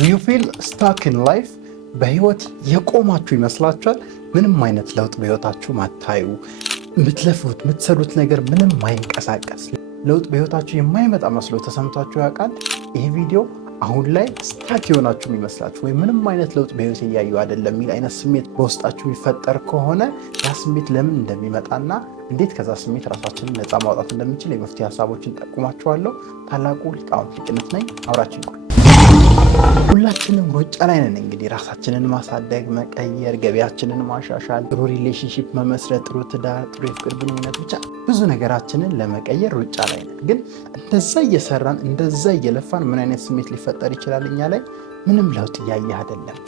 Do you feel stuck in life? በህይወት የቆማችሁ ይመስላችኋል? ምንም አይነት ለውጥ በህይወታችሁ ማታዩ፣ የምትለፉት የምትሰሩት ነገር ምንም ማይንቀሳቀስ ለውጥ በህይወታችሁ የማይመጣ መስሎ ተሰምቷችሁ ያውቃል? ይህ ቪዲዮ አሁን ላይ ስታክ የሆናችሁ ይመስላችሁ ወይ ምንም አይነት ለውጥ በህይወት እያዩ አይደለም የሚል አይነት ስሜት በውስጣችሁ የሚፈጠር ከሆነ ያ ስሜት ለምን እንደሚመጣና እንዴት ከዛ ስሜት ራሳችንን ነፃ ማውጣት እንደምንችል የመፍትሄ ሀሳቦችን ጠቁማችኋለሁ። ታላቁ ሊቃውንት ሊቅነት ነኝ። አብራችን ቆዩ። ሁላችንም ሩጫ ላይ ነን። እንግዲህ ራሳችንን ማሳደግ፣ መቀየር፣ ገቢያችንን ማሻሻል፣ ጥሩ ሪሌሽንሺፕ መመስረት፣ ጥሩ ትዳር፣ ጥሩ የፍቅር ግንኙነት፣ ብቻ ብዙ ነገራችንን ለመቀየር ሩጫ ላይ ነን። ግን እንደዛ እየሰራን እንደዛ እየለፋን ምን አይነት ስሜት ሊፈጠር ይችላል እኛ ላይ? ምንም ለውጥ እያየህ አይደለም።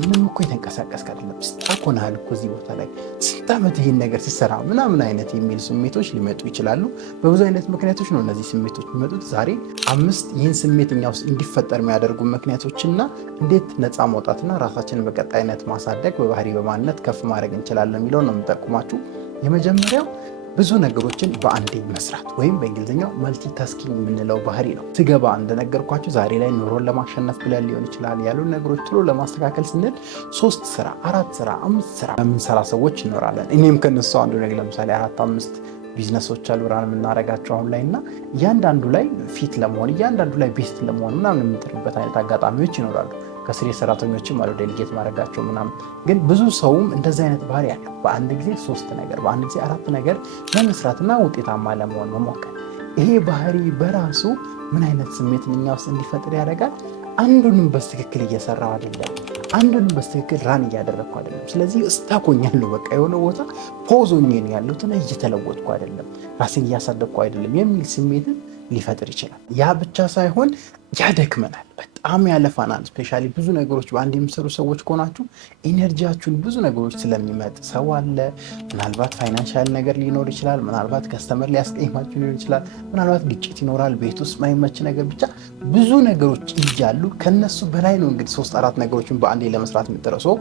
ምንም እኮ የተንቀሳቀስክ አይደለም። ስታክ ሆነሃል እኮ እዚህ ቦታ ላይ ስንት ዓመት ይህን ነገር ሲሰራ ምናምን አይነት የሚል ስሜቶች ሊመጡ ይችላሉ። በብዙ አይነት ምክንያቶች ነው እነዚህ ስሜቶች የሚመጡት። ዛሬ 5 ይህን ስሜት እኛ ውስጥ እንዲፈጠር የሚያደርጉ ምክንያቶችና እንዴት ነፃ ማውጣትና ራሳችንን በቀጣይነት ማሳደግ፣ በባህሪ በማንነት ከፍ ማድረግ እንችላለን የሚለው ነው የምጠቁማችሁ። የመጀመሪያው ብዙ ነገሮችን በአንዴ መስራት ወይም በእንግሊዝኛው መልቲታስኪንግ የምንለው ባህሪ ነው። ስገባ እንደነገርኳችሁ ዛሬ ላይ ኑሮን ለማሸነፍ ብለን ሊሆን ይችላል ያሉን ነገሮች ቶሎ ለማስተካከል ስንል 3 ስራ፣ 4 ስራ፣ 5 ስራ የምንሰራ ሰዎች ይኖራለን። እኔም ከነሱ አንዱ ነኝ። ለምሳሌ 4-5 ቢዝነሶች አሉ ራን የምናደርጋቸው አሁን ላይ እና እያንዳንዱ ላይ ፊት ለመሆን እያንዳንዱ ላይ ቤስት ለመሆን ምናምን የምንጥርበት አይነት አጋጣሚዎች ይኖራሉ። ከስሬ ሰራተኞችም አሉ ዴሊጌት ማድረጋቸው ምናምን። ግን ብዙ ሰውም እንደዚህ አይነት ባህሪ ያለው በአንድ ጊዜ 3 ነገር በአንድ ጊዜ 4 ነገር ለመስራትና ውጤታማ ለመሆን መሞከር። ይሄ ባህሪ በራሱ ምን አይነት ስሜትን እኛ ውስጥ እንዲፈጥር ያደርጋል? አንዱንም በትክክል እየሰራው አይደለም፣ አንዱንም በትክክል ራን እያደረግኩ አይደለም። ስለዚህ እስታኮኛለሁ፣ በቃ የሆነ ቦታ ፖዞኝን ያሉትን እየተለወጥኩ አይደለም፣ ራስን እያሳደግኩ አይደለም የሚል ስሜትን ሊፈጥር ይችላል። ያ ብቻ ሳይሆን ያደክመናል፣ በጣም ያለፋናል። ስፔሻሊ ብዙ ነገሮች በአንድ የሚሰሩ ሰዎች ከሆናችሁ ኢነርጂያችሁን ብዙ ነገሮች ስለሚመጥ ሰው አለ፣ ምናልባት ፋይናንሻል ነገር ሊኖር ይችላል፣ ምናልባት ከስተመር ሊያስቀይማችሁ ሊሆን ይችላል፣ ምናልባት ግጭት ይኖራል፣ ቤት ውስጥ ማይመች ነገር፣ ብቻ ብዙ ነገሮች እያሉ ከነሱ በላይ ነው እንግዲህ 3-4 ነገሮችን በአንዴ ለመስራት የምጥረው ሰው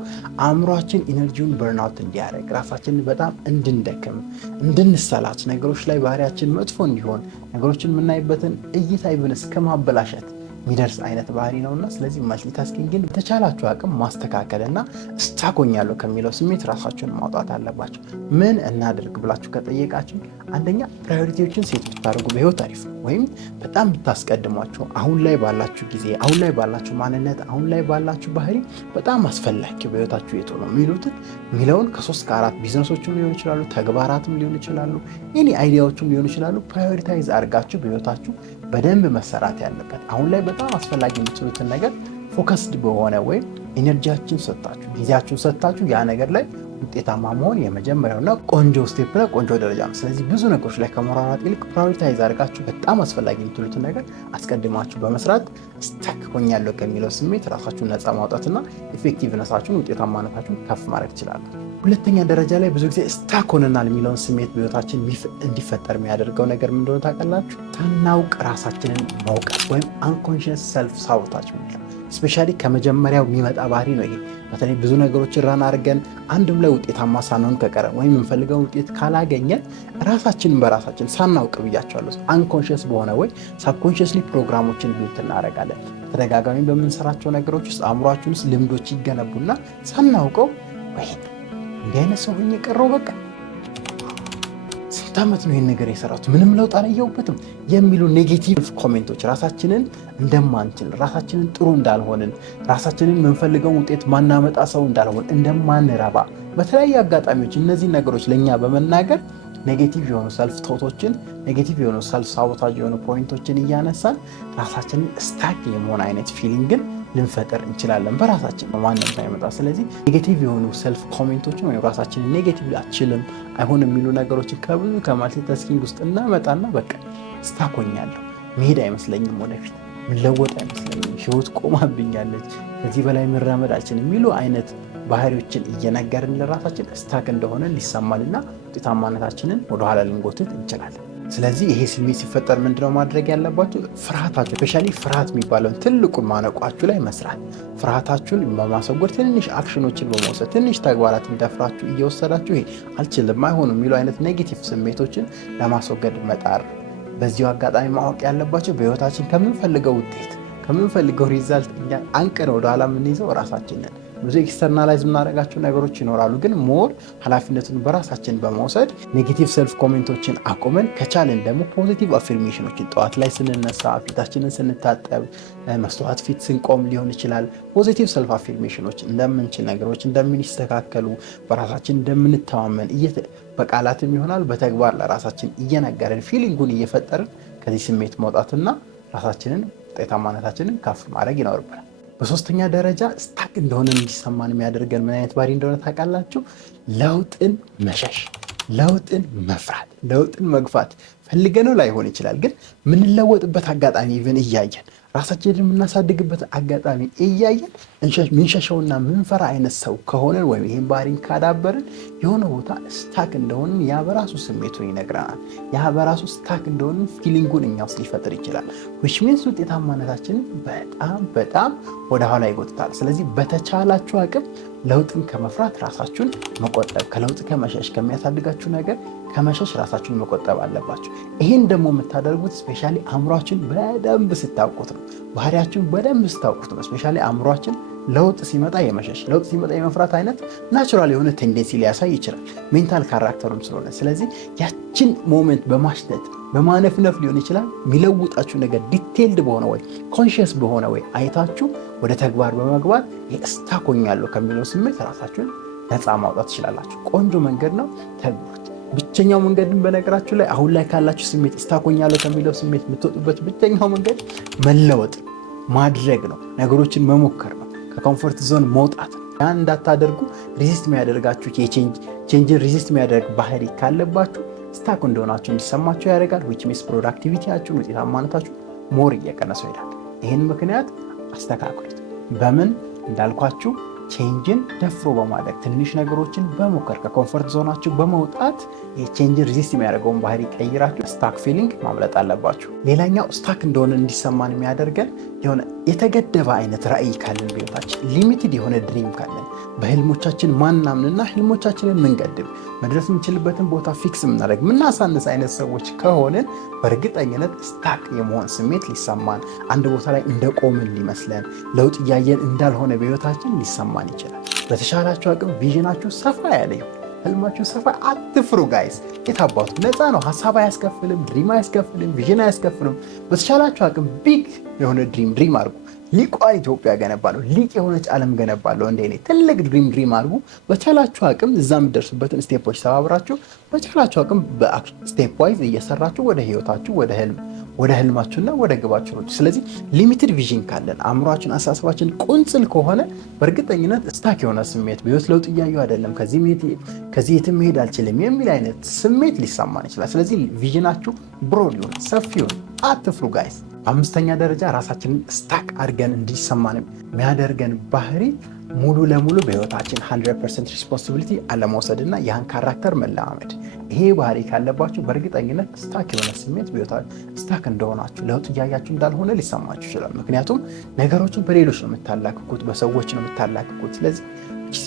አእምሯችን ኢነርጂውን በርናውት እንዲያደርግ፣ ራሳችንን በጣም እንድንደክም፣ እንድንሰላች፣ ነገሮች ላይ ባህሪያችን መጥፎ እንዲሆን፣ ነገሮችን የምናይበትን እይታ ይብን እስከ ማበላሸት የሚደርስ አይነት ባህሪ ነውና ስለዚህ መልቲታስኪንግን በተቻላችሁ አቅም ማስተካከልና ስታኮኛለሁ ከሚለው ስሜት ራሳችሁን ማውጣት አለባችሁ። ምን እናድርግ ብላችሁ ከጠየቃችሁ አንደኛ ፕራዮሪቲዎችን ሴት ብታደርጉ በህይወት አሪፍ ነው። ወይም በጣም ብታስቀድሟቸው አሁን ላይ ባላችሁ ጊዜ፣ አሁን ላይ ባላችሁ ማንነት፣ አሁን ላይ ባላችሁ ባህሪ በጣም አስፈላጊ በህይወታችሁ የቱ ነው የሚለውን ከ3-4 ቢዝነሶችም ሊሆን ይችላሉ፣ ተግባራትም ሊሆን ይችላሉ፣ ኤኒ አይዲያዎችም ሊሆን ይችላሉ። ፕራዮሪታይዝ አድርጋችሁ በህይወታችሁ በደንብ መሰራት ያለበት አሁን ላይ በጣም አስፈላጊ የምትሉትን ነገር ፎከስድ በሆነ ወይም ኤነርጂያችሁን ሰጥታችሁ ጊዜያችሁን ሰጥታችሁ ያ ነገር ላይ ውጤታማ መሆን የመጀመሪያውና ቆንጆ ስቴፕ ላይ ቆንጆ ደረጃ ነው። ስለዚህ ብዙ ነገሮች ላይ ከመሯሯጥ ይልቅ ፕራዮሪታይዝ አድርጋችሁ በጣም አስፈላጊ የምትሉትን ነገር አስቀድማችሁ በመስራት ስታክ ሆኛለሁ ከሚለው ስሜት ራሳችሁን ነፃ ማውጣትና ኢፌክቲቭነሳችሁን ውጤታማነታችሁን ከፍ ማድረግ ትችላላችሁ። ሁለተኛ ደረጃ ላይ ብዙ ጊዜ ስታክ ሆነናል የሚለውን ስሜት በህይወታችን እንዲፈጠር የሚያደርገው ነገር ምን እንደሆነ ታውቃላችሁ? ሳናውቅ ራሳችንን መውቀስ ወይም አንኮንሽስ ሰልፍ ሳቦታጅ የሚለው ስፔሻሊ ከመጀመሪያው የሚመጣ ባህሪ ነው ይሄ። በተለይ ብዙ ነገሮችን ራን አድርገን አንድም ላይ ውጤታማ ሳንሆን ከቀረን ወይም የምንፈልገውን ውጤት ካላገኘን ራሳችንን በራሳችን ሳናውቅ ብያቸዋለሁ፣ አንኮንሽስ በሆነ ወይ ሳብኮንሽስሊ ፕሮግራሞችን ቢልት እናደርጋለን። ተደጋጋሚ በምንሰራቸው ነገሮች ውስጥ አእምሯችን ውስጥ ልምዶች ይገነቡና ሳናውቀው ወይ እንዲህ አይነት ሰው ሆኜ ቀረው፣ በቃ ስንት ዓመት ነው ይህን ነገር የሰራሁት ምንም ለውጥ አላየሁበትም የሚሉ ኔጌቲቭ ኮሜንቶች ራሳችንን እንደማንችል፣ ራሳችንን ጥሩ እንዳልሆንን፣ ራሳችንን የምንፈልገውን ውጤት ማናመጣ ሰው እንዳልሆን፣ እንደማንረባ በተለያዩ አጋጣሚዎች እነዚህ ነገሮች ለእኛ በመናገር ኔጌቲቭ የሆኑ ሰልፍ ቶቶችን፣ ኔጌቲቭ የሆኑ ሰልፍ ሳቦታጅ የሆኑ ፖይንቶችን እያነሳን ራሳችንን ስታክ የመሆን አይነት ፊሊንግን ልንፈጠር እንችላለን በራሳችን በማንም ሳይመጣ። ስለዚህ ኔጌቲቭ የሆኑ ሰልፍ ኮሜንቶችን ወይም ራሳችንን ኔጌቲቭ አችልም አይሆንም የሚሉ ነገሮችን ከብዙ ከማልቲታስኪንግ ውስጥ እናመጣና በቃ ስታክ ሆኛለሁ፣ መሄድ አይመስለኝም፣ ወደፊት ምለወጥ አይመስለኝም፣ ህይወት ቆማብኛለች፣ ከዚህ በላይ መራመድ አልችልም የሚሉ አይነት ባህሪዎችን እየነገርን ለራሳችን ስታክ እንደሆነ ሊሰማልና ውጤታማነታችንን ወደኋላ ልንጎትት እንችላለን። ስለዚህ ይሄ ስሜት ሲፈጠር ምንድነው ማድረግ ያለባችሁ? ፍርሃታችሁ ስፔሻሊ ፍርሃት የሚባለውን ትልቁን ማነቋችሁ ላይ መስራት፣ ፍርሃታችሁን በማስወገድ ትንሽ አክሽኖችን በመውሰድ ትንሽ ተግባራትን ደፍራችሁ እየወሰዳችሁ ይሄ አልችልም አይሆንም የሚሉ አይነት ኔጌቲቭ ስሜቶችን ለማስወገድ መጣር። በዚሁ አጋጣሚ ማወቅ ያለባችሁ በህይወታችን ከምንፈልገው ውጤት ከምንፈልገው ሪዛልት እኛ አንቀን ወደ ኋላ የምንይዘው ራሳችንን። ብዙ ኤክስተርናላይዝ የምናደርጋቸው ነገሮች ይኖራሉ፣ ግን ሞር ኃላፊነቱን በራሳችን በመውሰድ ኔጌቲቭ ሰልፍ ኮሜንቶችን አቁመን ከቻለን ደግሞ ፖዚቲቭ አፊርሜሽኖችን ጠዋት ላይ ስንነሳ፣ ፊታችንን ስንታጠብ፣ መስተዋት ፊት ስንቆም ሊሆን ይችላል። ፖዚቲቭ ሰልፍ አፊርሜሽኖች እንደምንችል፣ ነገሮች እንደምንስተካከሉ፣ በራሳችን እንደምንተማመን በቃላትም ይሆናል በተግባር ለራሳችን እየነገረን ፊሊንጉን እየፈጠርን ከዚህ ስሜት መውጣትና ራሳችንን ውጤታማነታችንን ከፍ ማድረግ ይኖርብናል። በሶስተኛ ደረጃ ስታክ እንደሆነ እንዲሰማን የሚያደርገን ምን አይነት ባህሪ እንደሆነ ታውቃላችሁ? ለውጥን መሸሽ፣ ለውጥን መፍራት፣ ለውጥን መግፋት ፈልገነው ላይሆን ይችላል፣ ግን ምንለወጥበት አጋጣሚ ኢቭን እያየን ራሳችንን የምናሳድግበት አጋጣሚ እያየን ምንሸሸውና ምንፈራ አይነት ሰው ከሆነን ወይም ይህን ባህሪን ካዳበርን የሆነ ቦታ ስታክ እንደሆንን ያ በራሱ ስሜቱን ይነግረናል። ያ በራሱ ስታክ እንደሆንን ፊሊንጉን እኛ ውስጥ ሊፈጥር ይችላል። ዊች ሚንስ ውጤታማነታችንን በጣም ወደ ኋላ ይጎትታል። ስለዚህ በተቻላችሁ አቅም ለውጥን ከመፍራት ራሳችሁን መቆጠብ፣ ከለውጥ ከመሸሽ፣ ከሚያሳድጋችሁ ነገር ከመሸሽ ራሳችሁን መቆጠብ አለባችሁ። ይህን ደግሞ የምታደርጉት ስፔሻሊ አእምሯችን በደንብ ስታውቁት ነው። ባህሪያችሁን በደንብ ስታውቁት ነው። ስፔሻሊ አእምሯችን ለውጥ ሲመጣ የመሸሽ፣ ለውጥ ሲመጣ የመፍራት አይነት ናቹራል የሆነ ቴንዴንሲ ሊያሳይ ይችላል፣ ሜንታል ካራክተሩም ስለሆነ። ስለዚህ ያችን ሞመንት በማሽተት በማነፍነፍ ሊሆን ይችላል የሚለውጣችሁ ነገር ዲቴይልድ በሆነ ወይ ኮንሽየስ በሆነ ወይ አይታችሁ ወደ ተግባር በመግባት ስታኮኛለሁ ከሚለው ስሜት ራሳችሁን ነፃ ማውጣት ትችላላችሁ። ቆንጆ መንገድ ነው፣ ተግብሩት። ብቸኛው መንገድን በነገራችሁ ላይ አሁን ላይ ካላችሁ ስሜት ስታኮኛለሁ ከሚለው ስሜት የምትወጡበት ብቸኛው መንገድ መለወጥ ማድረግ ነው፣ ነገሮችን መሞከር ነው፣ ከኮምፎርት ዞን መውጣት ነው። ያን እንዳታደርጉ ሪዚስት የሚያደርጋችሁ ቼንጅን ሪዚስት የሚያደርግ ባህሪ ካለባችሁ ስታክ እንደሆናችሁ እንዲሰማችሁ ያደርጋል። ዊች ሚንስ ፕሮዳክቲቪቲያችሁን፣ ውጤታማነታችሁ ሞር እየቀነሰው ይሄዳል። ይህን ምክንያት አስተካክሉት። በምን እንዳልኳችሁ ቼንጅን ደፍሮ በማድረግ ትንሽ ነገሮችን በሞከር ከኮንፈርት ዞናችሁ በመውጣት የቼንጅን ሪዚስት የሚያደርገውን ባህሪ ቀይራችሁ ስታክ ፊሊንግ ማምለጥ አለባችሁ። ሌላኛው ስታክ እንደሆነ እንዲሰማን የሚያደርገን የሆነ የተገደበ አይነት ራዕይ ካለን፣ ቤታችን ሊሚትድ የሆነ ድሪም ካለን፣ በህልሞቻችን ማናምንና ህልሞቻችንን ምንገድብ፣ መድረስ የምንችልበትን ቦታ ፊክስ የምናደርግ ምናሳንስ አይነት ሰዎች ከሆንን በእርግጠኝነት ስታክ የመሆን ስሜት ሊሰማን፣ አንድ ቦታ ላይ እንደቆምን ሊመስለን፣ ለውጥ እያየን እንዳልሆነ በህይወታችን ሊሰማን ይችላል። በተሻላችሁ አቅም ቪዥናችሁ ሰፋ ያለ ይሁን፣ ህልማችሁ ሰፋ። አትፍሩ ጋይስ፣ የታባቱ ነፃ ነው። ሀሳብ አያስከፍልም፣ ድሪም አያስከፍልም፣ ቪዥን አያስከፍልም። በተሻላችሁ አቅም ቢግ የሆነ ድሪም አድርጉ። ሊቋን ኢትዮጵያ ገነባለሁ፣ ሊቅ የሆነች ዓለም ገነባለሁ፣ እንደ እኔ ትልቅ ድሪም አድርጉ። በቻላችሁ አቅም እዛ የምትደርሱበትን ስቴፖች ተባብራችሁ በቻላችሁ አቅም በስቴፕ ዋይዝ እየሰራችሁ ወደ ህይወታችሁ ወደ ህልማችሁና ወደ ግባችሁ ነው። ስለዚህ ሊሚትድ ቪዥን ካለን፣ አእምሯችን አሳሰባችን ቁንጽል ከሆነ በእርግጠኝነት ስታክ የሆነ ስሜት፣ በህይወት ለውጥ እያዩ አይደለም፣ ከዚህ የትም መሄድ አልችልም የሚል አይነት ስሜት ሊሰማን ይችላል። ስለዚህ ቪዥናችሁ ብሮድ ይሁን፣ ሰፊ ይሁን። አትፍሩ ጋይስ። በአምስተኛ ደረጃ ራሳችንን ስታክ አድርገን እንዲሰማን የሚያደርገን ባህሪ ሙሉ ለሙሉ በህይወታችን 100% ሪስፖንሲቢሊቲ አለመውሰድና ያን ካራክተር መለማመድ። ይሄ ባህሪ ካለባችሁ በእርግጠኝነት ስታክ የሆነ ስሜት በህይወታችሁ ስታክ እንደሆናችሁ፣ ለውጥ እያያችሁ እንዳልሆነ ሊሰማችሁ ይችላል። ምክንያቱም ነገሮችን በሌሎች ነው የምታላክኩት፣ በሰዎች ነው የምታላክኩት። ስለዚህ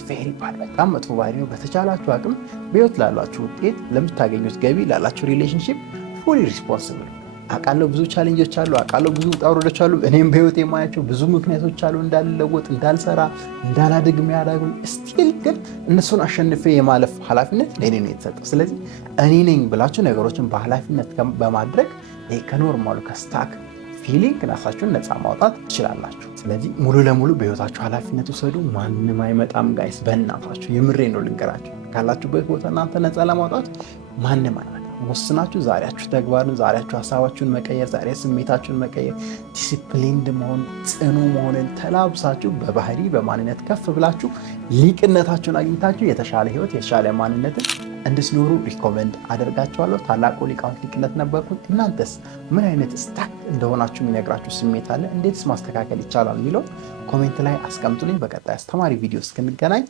ቬሪ ባድ፣ በጣም መጥፎ ባህሪ ነው። በተቻላችሁ አቅም በህይወት ላላችሁ ውጤት፣ ለምታገኙት ገቢ፣ ላላችሁ ሪሌሽንሺፕ ፉሊ ሪስፖንሲብል። አውቃለሁ ብዙ ቻሌንጆች አሉ፣ አውቃለሁ ብዙ ውጣ ውረዶች አሉ። እኔም በህይወት የማያቸው ብዙ ምክንያቶች አሉ እንዳልለወጥ፣ እንዳልሰራ፣ እንዳላድግ የሚያደርጉ። ስቲል ግን እነሱን አሸንፌ የማለፍ ኃላፊነት ለእኔ ነው የተሰጠው። ስለዚህ እኔ ነኝ ብላችሁ ነገሮችን በኃላፊነት በማድረግ ከኖርማሉ ከስታክ ፊሊንግ ራሳችሁን ነፃ ማውጣት ትችላላችሁ። ስለዚህ ሙሉ ለሙሉ በህይወታችሁ ኃላፊነት ውሰዱ። ማንም አይመጣም ጋይስ፣ በእናታችሁ የምሬ ነው ልንገራችሁ። ካላችሁበት ቦታ እናንተ ነፃ ለማውጣት ማንም አይመጣም። ወስናችሁ ዛሬያችሁ ተግባርን፣ ዛሬያችሁ ሀሳባችሁን መቀየር፣ ዛሬ ስሜታችሁን መቀየር፣ ዲሲፕሊንድ መሆን፣ ጽኑ መሆንን ተላብሳችሁ በባህሪ በማንነት ከፍ ብላችሁ ሊቅነታችሁን አግኝታችሁ የተሻለ ህይወት የተሻለ ማንነትን እንድትኖሩ ሪኮመንድ አደርጋችኋለሁ። ታላቁ ሊቃውንት ሊቅነት ነበርኩኝ። እናንተስ ምን አይነት ስታክ እንደሆናችሁ የሚነግራችሁ ስሜት አለ? እንዴትስ ማስተካከል ይቻላል የሚለው ኮሜንት ላይ አስቀምጡልኝ። በቀጣይ አስተማሪ ቪዲዮ እስክንገናኝ